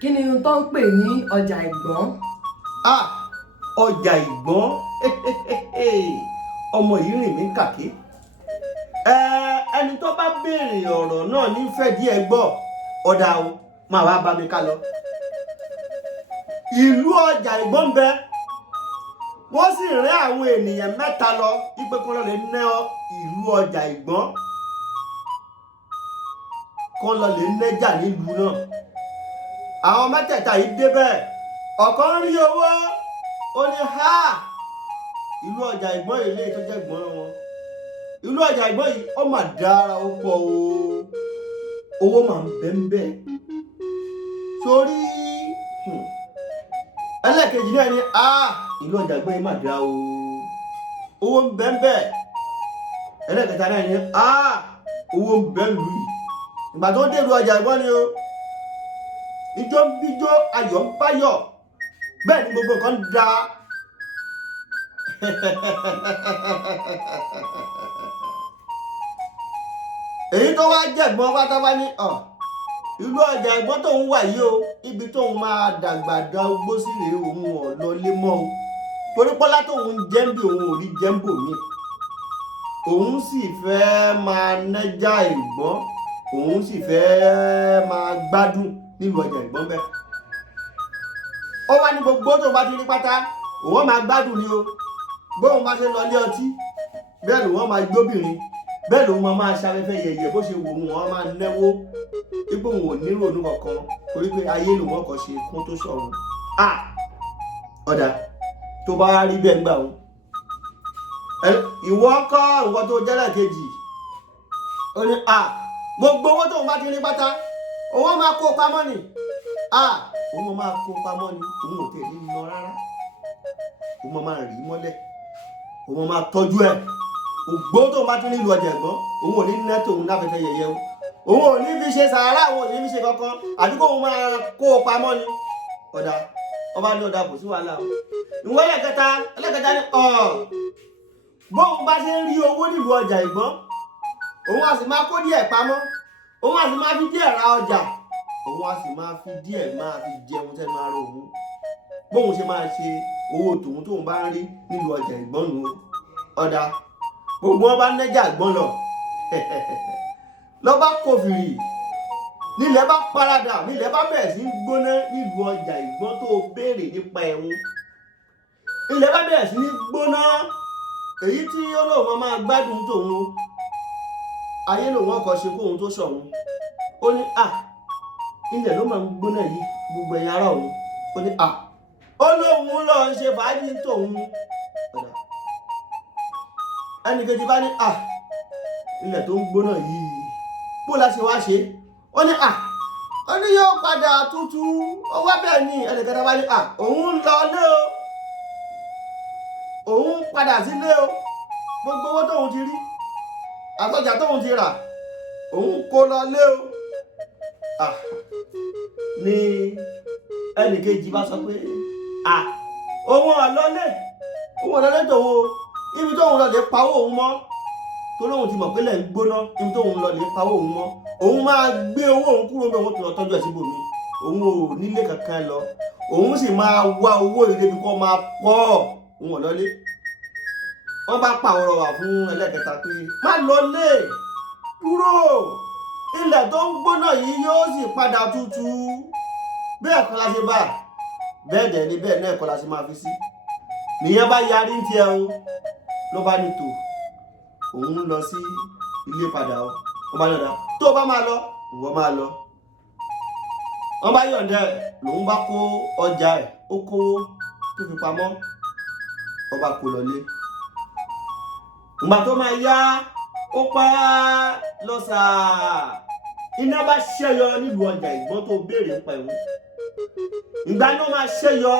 Kí ni ohun tó ń pè ní ọjà Ìgbọ́n? Ọjà Ìgbọ́n ọmọ yìí rìn mí kàkí. Ẹni tó bá béèrè ọ̀rọ̀ náà nífẹ̀ẹ́ díẹ̀ gbọ́ ọ̀dà o máa wá bá mi ká lọ. Ìlú ọjà Ìgbọ́n bẹ wọ́n sì rán àwọn ènìyàn mẹ́ta lọ wípé kó lọ lè ná ìlú ọjà Ìgbọ́n kó lọ lè nẹ́jà nílùú náà. Àwọn mẹ́tẹ̀ẹ̀ta yìí débẹ̀ ọ̀kan rí owó ó ní ìlú ọjà Ìgbọ́n ilé tó jẹ́ gbọ́n wọn. Ìlú ọjà Ìgbọ́n yìí ó mà dára ó pọ̀ o, owó mà ń bẹ ń bẹ. Sórí ẹlẹ́ẹ̀kejì náà ni ìlú ọjà Ìgbọ́n yìí mà dá o, owó ń bẹ ń bẹ. Ẹlẹ́ẹ̀kẹta náà ni owó ń bẹ lù yìí. Ìgbà tó dé ìlú ọjà Ìgbọ́n ni o, ijó ń bíjó ayọ̀ ń báyọ̀ bẹ́ẹ̀ ni gbogbo nǹkan ń da. Èyí tó wá jẹ̀gbọ́n pátápá ní ìlú ọjà Ìgbọ́n tóun wà yìí o, ibi tóun máa dàgbà dá ogbó sí rèé, òun ò lọ lé mọ́ o, torí pọ́lá tóun jẹ́ ń bí òun ò rí jẹ́ ń bò mí. Òun sì fẹ́ máa nẹ́jà Ìgbọ́n, òun sì fẹ́ máa gbádùn nílùú ọjà Ìgbọ́n bẹ́ẹ̀. Ó wá ní gbogbo tó bá ti rí pátá òun máa gbádùn ni o, bóun bá ṣe lọ ilé ọtí bẹ́ẹ̀ ló wọ́n máa gbóbìnrin, bẹ́ẹ̀ ló wọ́n máa ṣafẹ́fẹ́ yẹ̀yẹ̀ bó ṣe wò wọ́n máa náwó ipò òun ò ní ronú kankan torí pé ayé ló wọ́n kàn ṣe kún tó ṣọ̀run. Ọ̀dà tó bá rí bẹ́ẹ̀ gbà wọn ìwọ kọ́ nǹkan tó jẹ́lẹ̀ kejì ó ní gbogbo owó tóun bá ti rí pátá òun máa kó pamọ́ ni òun máa kó pamọ́ ni, òun ò tẹ̀lé lọ rárá, òun máa rí mọ́lẹ̀, òun máa tọ́jú ẹ̀. Ògbó tóun bá tún nílùú ọjà Ìgbọ́n òun ò ní ná tòun láfẹ́fẹ́ yẹ̀yẹ́ o, òun ò ní fi ṣe sàárà, òun ò ní fi ṣe kankan, àdúgbò òun máa kó pamọ́ ni. Ọ̀dà ọba ní ọ̀dà kò sí wàhálà o. Ìwọ ẹlẹ́kẹta ní bóun bá ṣe ń rí owó nílùú ọjà Ìgbọ́n òun á sì máa kó díẹ̀ pamọ́, òun á sì máa fi díẹ̀ ra ọjà, òun á sì máa fi díẹ̀ máa fi jẹun tẹ́ máa rò òun. Bóun ṣe máa ṣe owó tòun tóun bá ń rí nílùú ọjà Ìgbọ́n nù. Ọ̀dà gbogbo wọn bá nẹ́jà Ìgbọ́n lọ lọ́ bá kòfìrì nílẹ̀ bá paradà, nílẹ̀ bá bẹ̀rẹ̀ sí gbóná nílùú ọjà Ìgbọ́n tó béèrè nípa ẹ̀hún. Ilẹ̀ bá bẹ̀rẹ̀ sí ní gbóná, èyí tí ó lóun máa gbádùn tòun ayé lòun ọkọ̀ ṣe kóhun tó ṣọ̀hún. Ó ní ilẹ̀ ló máa ń gbóná yìí gbogbo ẹ̀yà ara òun. Ó ní ó lóun lọ ń ṣe fàájì tòun. Ẹnìkejì bá ní ilẹ̀ tó ń gbóná yìí bó la ṣe wá ṣe. Ó ní ó ní yóò padà tútù, ó wá bẹ́ẹ̀ ni. Ẹnìkejì bá ní òun ń lọ lé o, òun padà sílé o, gbogbo owó tóun ti rí àtọjà tóun ti rà òun kó lọ lé o. Ní ẹnìkejì bá sọ pé òun ọ̀lọ́lé tòun o, ibi tóun lọ lè pawó òun mọ́, tó lóun ti mọ̀ pé lẹ̀ ń gbóná, ibi tóun lọ lè pawó òun mọ́, òun máa gbé owó òun kúrò bẹ́ẹ̀ wọ́n ti lọ tọ́jú ẹ̀ síbòmí, òun ò nílé kankan lọ, òun sì máa wá owó ìrèbí kó máa pọ̀, òun ọ̀lọ́lé. Wọ́n bá pàwọ̀rọ̀ wà fún ẹlẹ́kẹta pé má lọlé, dúró, ilẹ̀ tó ń gbóná yìí yóò sì padà tútù, bẹ́ẹ̀ kọ́ la ṣe bá bẹ́ẹ̀ dẹ̀ ni bẹ́ẹ̀ náà kọ́ la ṣe máa fi sí. Nìyẹn bá yarí ń tiẹ̀ o, ló bá ní tò òun lọ sí ilé padà o. Wọ́n bá yọ̀ǹda tó bá máa lọ ìwọ máa lọ. Wọ́n bá yọ̀ǹda ẹ̀ lòun bá kó ọjà ẹ̀, ó kówó tó fi pamọ́, ọba kò lọlé. Ìgbà tó máa yá ó pa lọ́sà, iná bá ṣẹ́yọ nílùú ọjà Ìgbọ́n tó béèrè ń pa ẹ̀wọ̀n. Ìgbà náà máa ṣẹ́yọ,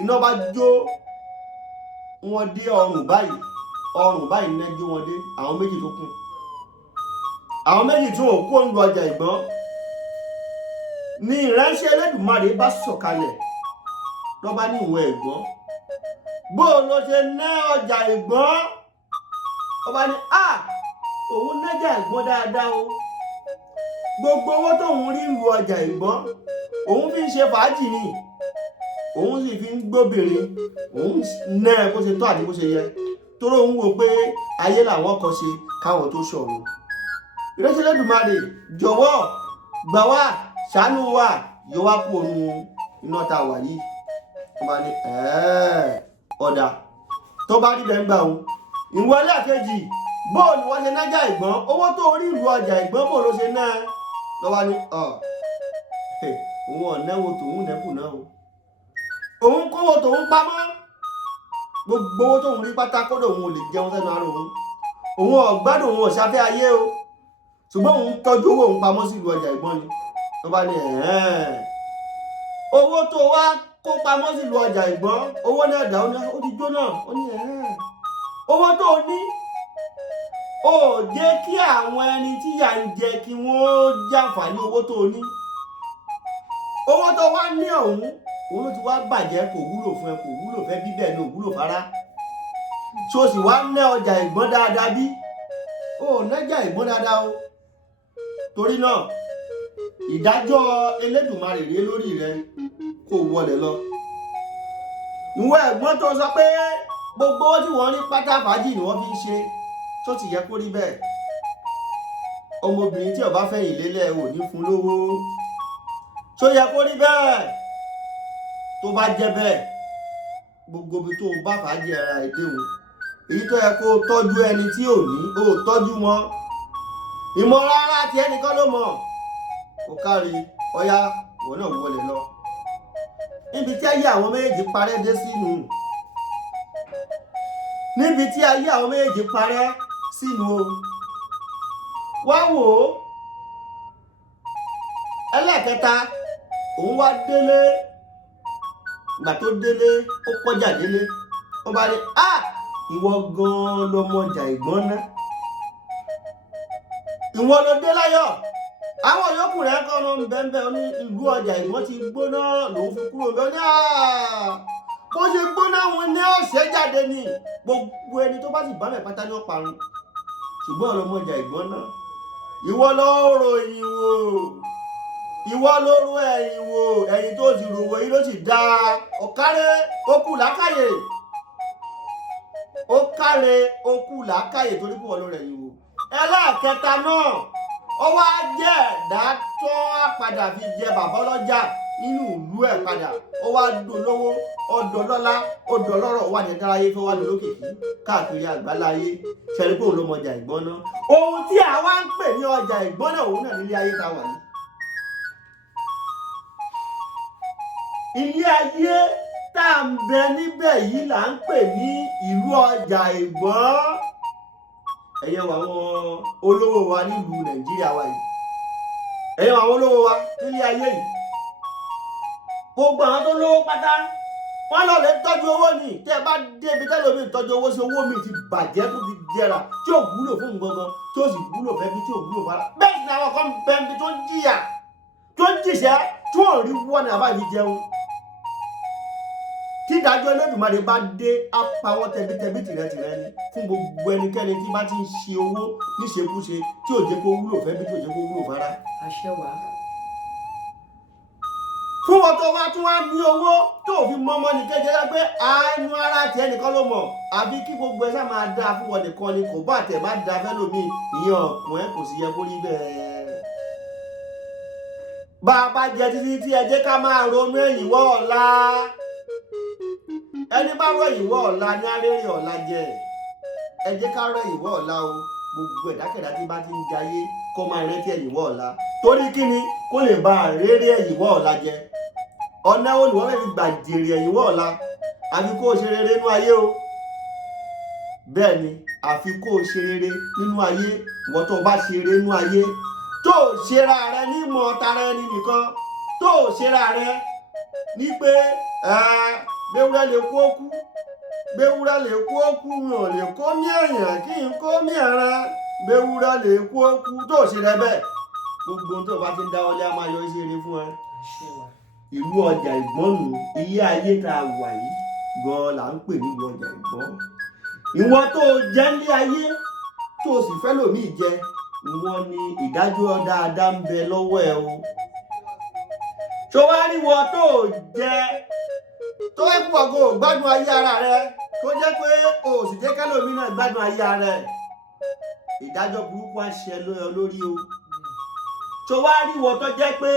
iná bá jó wọn dé ọrùn báyìí iná jó wọn dé àwọn méjì tó kù. Àwọn méjì tí wọn kó ń lu ọjà Ìgbọ́n ní ìránṣẹ́ Elédùmarè bá sọ̀kalẹ̀ ló bá ní ìwọ ẹ̀gbọ́n bó ló ṣe ná ọjà Ìgbọ́n. Ó bá ní òun nájà Ìgbọ́n dáadáa o, gbogbo owó tóun rí ìlú ọjà ìgbọ́n òun fi ń ṣe fàájì ni, òun sì fi ń gbóbìnrin, òun náà bó ṣe tọ́ àti bó ṣe yẹ, torí òun wò pé ayé làwọn kan ṣe káwọn tó ṣọ̀run. ìrẹsì Olódùmarè jọ̀wọ́ gbà wá, ṣàánú wa, yọ wá kúrò nínú iná tá a wà yìí. wọ́n bá ní ọ̀dà tó bá rí bẹ́ẹ̀ gbà òun. ìwọlé kejì bóò ni wọ́n ṣe nájà ìgbọ́n, owó tó rí ìlú ọjà ìgbọ́n bóò ló ṣe náà. lọ́wọ́ ní òun ọ̀nẹ́wò tòun nẹ́kù náà o, òun kówó tòun pamọ́, gbogbo owó tóun rí pátá kódà òun ò lè jẹun sẹ́nu ara òun ọ̀gbádùn, òun ọ̀ṣàfẹ́ ayé o, ṣùgbọ́n òun tọ́jú owó òun pamọ́ sí ìlú ọjà ìgbọ́n ni. tó bá ní owó tó wá kó pamọ́ sí ìlú ọjà ìgbọ́n, owó náà dà ó ti jóná. ó ní owó tó ní ó jẹ́ kí àwọn ẹni tí yà ń jẹ kí wọ́n jàǹfààní owó tó ní. owó tó wá ní ọ̀hún òun ló ti wá bàjẹ́, kò wúlò fún ẹ, kò wúlò fẹ́ bí bẹ́ẹ̀ ni ò wúlò fara. tí o sì wá ná ọjà ìgbọ́n dáadáa bí ó nájà ìgbọ́n dáadáa o. torí náà ìdájọ́ Elédùmarè rèé lórí rẹ, kó wọlé lọ. ìwọ ẹ̀gbọ́n tó sọ pé gbogbo owó tí wọ́n rí pátá fàájì ni wọ́n fi ń ṣe, tó ti yẹ kó rí bẹ́ẹ̀. ọmọbìnrin tí ó bá fẹ̀yìn lélẹ̀ ò ní fún lówó, tó yẹ kó rí bẹ́ẹ̀. tó bá jẹ́ bẹ́ẹ̀, gbogbo ibi tó bá fàájì ara ẹ̀ déhùn, èyí tó yẹ kó tọ́jú ẹni tí ò ní, ó tọ́jú wọn. ìmọ̀ràn ara ti ẹnìkan ló mọ̀. ó kárí ọyá wọn náà wọlé lọ. níbi tí ayé àwọn méjèèjì parẹ́ dé sínú, níbi tí ayé àwọn méjèèjì parẹ́ sínú o. wá wò ó, ẹlẹ́ẹ̀kẹta òun wá délé. ìgbà tó délé ó kọjá délé, ó bá ní ìwọ gan-an lọmọ ọjà ìgbọ́n náà, ìwọ ló dé láyọ̀. àwọn yòókù rẹ̀ kọ́ ló ń bẹ́ẹ̀ ní ìlú ọjà ìgbọ́n ti gbóná, lòun fi kúrò bẹ́ẹ̀ ní bó ṣe gbóná wọn ní ọ̀sẹ̀ jáde ní gbogbo ẹni tó bá sì bá mẹ́ pátá ní ọ̀parun. ṣùgbọ́n ọlọmọ ọjà ìgbọ́n náà, ìwọ ló ròyìn wò, ìwọ ló ro ẹ̀yìn wò, ẹ̀yìn tó sì rò wò yìí ló sì dá ọ̀kárẹ́ okù làákàyè, ó kárẹ́ okù làákàyè torí pé wọ́n ló rẹ̀yìn wò. ẹlẹ́ẹ̀kẹta náà ó wá jẹ́ ẹ̀dá tó wá padà fi jẹ bàbá ọlọ́jà nínú ìlú ẹ̀ padà, ó wá dolówó, ọdọ lọ́lá, ọdọ lọ́rọ̀, wà ní dáráyé tó wá lólókìkí káàkiri àgbáláyé. ṣẹlẹ̀ pé òun ló mọ ọjà ìgbọ́n náà. ohun tí àwa ń pè ní ọjà ìgbọ́n náà, òun náà nílé ayé ta wà ní. ilé ayé tá à ń bẹ níbẹ̀ yìí là ń pè ní ìlú ọjà ìgbọ́n. ẹ̀yẹ wà àwọn olówó wa nílùú Nàìjíríà wa yìí, ẹ̀yẹ wà àwọn olówó wa nílé ayé yìí, gbogbo àwọn tó lówó pátá wọ́n lọ lè tọ́jú owó ní. tẹ́ ẹ bá débi tẹ́lẹ̀ omi ìtọ́jú owó sí, owó mi ti bàjẹ́ tó ti jẹrà, tí ò wúlò fún gangan, tí ò sì wúlò fẹ́bi, tí ò wúlò fara. bẹ́ẹ̀ ni àwọn kan bẹ́ẹ̀ tó ń jìyà, tó ń jìṣẹ́, tí ò rí wọ́n ní àbáyé jẹun. tí ìdájọ́ Olódùmarè bá dé, á pa wọ́n tẹbítẹbí tìrẹtìrẹ ni fún gbogbo ẹnikẹ́ni tí bá ti ń ṣe owó níṣekúṣe, tí ò jẹ́ kó wúlò fẹ́bi, tí ò jẹ́ kó wúlò fara. àṣẹ wà. fún wọn tó wá tún wá ní owó tó fi mọ́mọ́ ní kékeré pé àánú ara ti ẹnìkan ló mọ̀, àbí kí gbogbo ẹ ṣáà máa dáa fún wọn nìkan ni, kò bá tẹ̀ má dáa fẹ́lòmíì, ìyẹn ọ̀kùn ẹ kò sì yẹ kó rí bẹ́ẹ̀. bá a bá jẹ títí tí ẹ jẹ́ ká máa ronú ẹ̀yìnwọ́ ọ̀la. ẹni bá rọ ìwọ ọ̀la ní arẹ́rẹ́ ọ̀la jẹ. ẹ jẹ́ ká rọ ìwọ ọ̀la o. gbogbo ẹ̀dákẹ́dá tí bá ti ń jayé kó máa rántí ẹ̀yìnwọ́ ọ̀la. torí kí ni? kó lè bá arẹ́rẹ́ ẹ̀yìnwọ́ ọ̀la jẹ. ọ̀nà wo ni wọ́n fẹ́ fi gbà jèrè ẹ̀yìnwọ́ ọ̀la? àfi kó o ṣe rere nínú ayé o. bẹ́ẹ̀ ni, àfi kó o ṣe rere nínú ayé. ìwọ́n tó o bá ṣe rere nínú ayé, tó o ṣera rẹ ní mọ̀ tara ẹni nìkan, tó o ṣera rẹ ní pé gbéwúrẹ́ lè kú ókú, gbéwúrẹ́ lè kú ókú, mi ò lè kó mí èèyàn kí n kó mí ẹran, gbéwúrẹ́ lè kú ókú, tó o ṣe rẹ bẹ́ẹ̀, gbogbo tó o bá ti ń dáwọ́lé á máa yọ sí eré fún ẹ. ìlú ọjà ìgbọ́n nù, ilé ayé tá a wà yìí gan-an là ń pè ní ìlú ọjà ìgbọ́n. ìwọ tó o jẹ́ nílé ayé tó o sì fẹ́ lòmíì jẹ, ìwọ ni ìdájọ́ dáadáa ń bẹ lọ́wọ́ ẹ o. ṣó wá rí wọ tó jẹ tó wá pọ̀ kó gbádùn ayé ara rẹ tó jẹ́ pé o sì jẹ́ kẹ́lòmí náà gbádùn ayé ara rẹ, ìdájọ́ burúkú á ṣe lórí o. ṣó wá rí wọ tó jẹ́ pé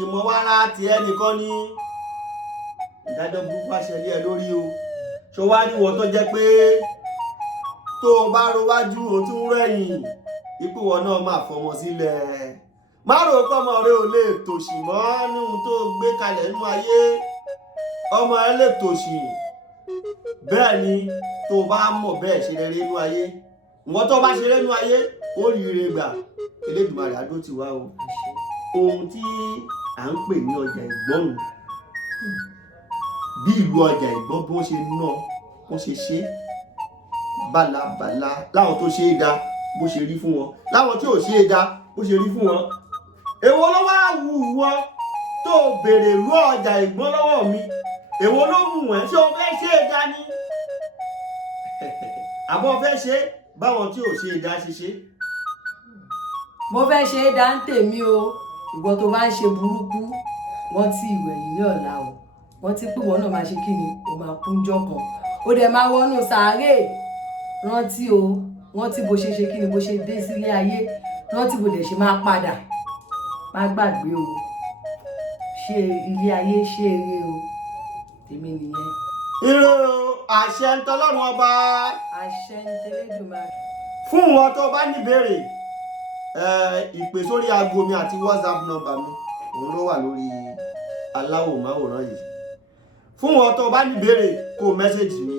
ìmọ̀wára tiẹ̀ nìkan ni, ìdájọ́ burúkú á ṣe lé ẹ lórí o. ṣó wá rí wọ tó jẹ́ pé tó o bá ro wájú o tún rẹ̀yìn, ipò wọn náà máa fọmọ sílẹ̀. má rò pé ọmọ rẹ ò lè tòṣì mọ́ nínú tó gbé kalẹ̀ nínú ayé. ọmọ rẹ lè tòṣì, bẹ́ẹ̀ ni tó bá mọ̀ bẹ́ẹ̀ ṣe rere nínú ayé. ìwọ́n tó bá ṣe rere nínú ayé ó rí ire gbà. Elédùmarè á dó tì wá o. ohun tí à ń pè ní ọjà ìgbọ́n, bí ìlú ọjà ìgbọ́n bí wọ́n ṣe ná wọ́n ṣe ṣe bálabàla, láwọn tó ṣe é dá bó ṣe rí fún wọn, láwọn tí ò ṣe é dá bó ṣe rí fún wọn. èwo ló wá wù wọ́n tó béèrè ìlú ọjà ìgbọ́n lọ́wọ́ mi? èwo ló wù wọ́n? ṣé o fẹ́ ṣe é dá ní àbọ̀ fẹ́ ṣe báwọn tí ò ṣe é dá ṣe ṣe? mo fẹ́ ṣe é dá ń tèmi o. ìwọ tó bá ń ṣe burúkú wọ́n ti ìwẹ̀ yìí ní ọ̀la o. wọ́n ti pè wọ́n náà máa ṣe kí ni, o máa kúnjọ́ kan ó dẹ̀ máa wọnú sàárè. rántí o, rántí bó ṣe ṣe kí ni, bó ṣe dé sílé ayé, rántí bó dẹ̀ ṣe máa padà. má gbàgbé o, ṣe ilé ayé ṣe eré o. tèmi nìyẹn. ire o, àṣẹ ń tọlọ́run ọba. àṣẹ ń tẹlẹ́dùmarè. fún wọn tó bá ní ìbéèrè, ìpè sórí aago mi àti WhatsApp nọ́mbà mi òun ló wà lórí aláwòmáwòrán yìí. fún wọn tó bá ní ìbéèrè kó mẹ́sẹ̀jì mi,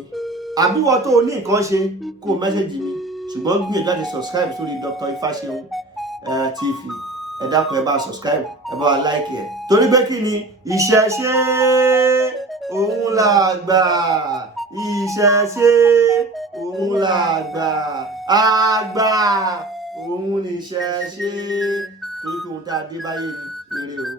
àbí wọn tó ní nǹkan ṣe kó mẹ́sẹ̀jì mi, ṣùgbọ́n gbìyànjú láti subscribe sórí Dr. Ifáṣeun TV. ẹ dákun ẹ bá subscribe, ẹ bá wa like ẹ, torí pé kí ni ìṣẹ̀ṣe òun làgbà, ìṣẹ̀ṣe òun làgbà, àgbà òun ní ìṣẹ̀ṣe, torí pé ohun tá a dé báyé ni ire o.